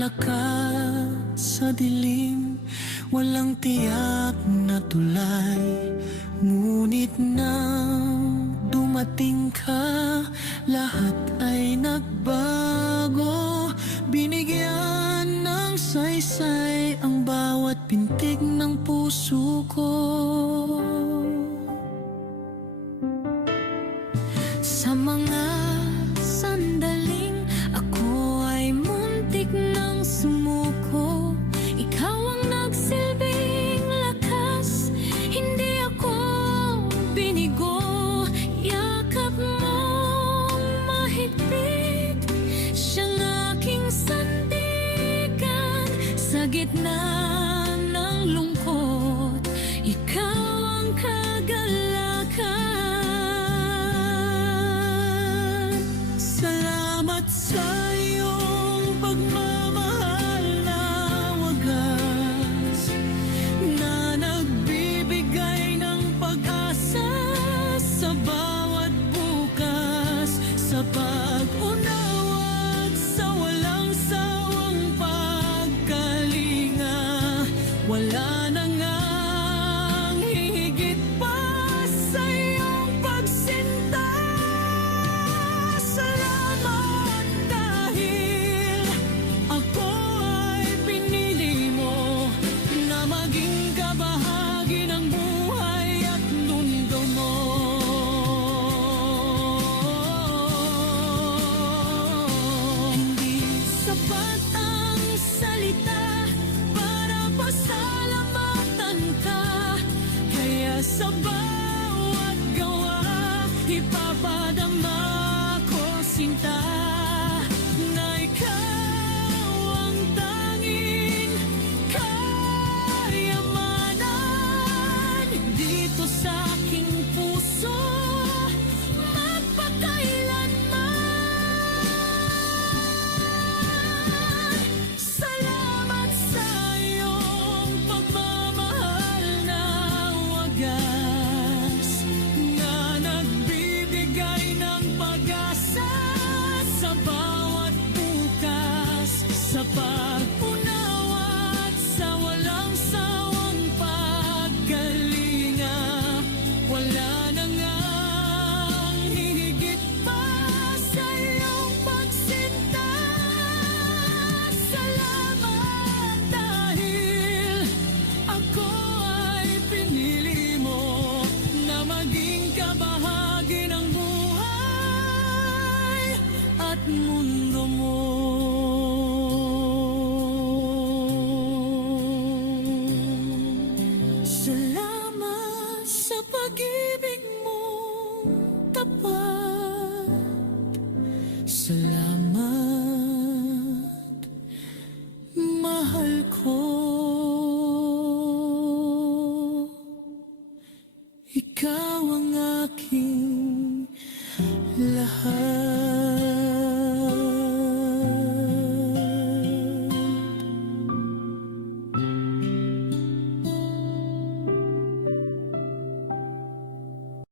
Naglalakad sa dilim, walang tiyak na tulay. Ngunit nang dumating ka, lahat ay nagbago. Binigyan ng saysay ang bawat pintig ng puso ko. Sa mga sandaling ako ay muntik ng sumuko, ikaw ang nagsilbing lakas, hindi ako binigo. Yakap mo mahigpit, siyang aking sandigan. Sa gitna ng lungkot, ikaw ang kagalakan. Salamat sa iyong pagmamahal na wagas, na nagbibigay ng pag-asa sa bawat bukas. Sa pag-unawa at sa walang sawang pagkalinga, wala na ngang hihigit pa sa iyong pagsinta. Salamat dahil ako ay pinili mo na maging kabahagi ng buhay at mundo mo. Hindi sapat ang salita para pasalamatan ka, kaya sa bawat gawa ipapadama ko sinta, na ikaw ang tanging kayamanan dito sa aking puso magpakailanman. Salamat sa iyong pagmamahal na wagas, na nagbibigay ng pag-asa sa bawat bukas. Sa pag-unawa at sa walang sawang pagkalinga, wala na ngang hihigit pa sa iyong pagsinta. Salamat dahil ako ay pinili mo na maging kabahagi ng buhay at mundo mo. Salamat sa pag-ibig mo tapat. Salamat, mahal ko. Ikaw ang aking lahat.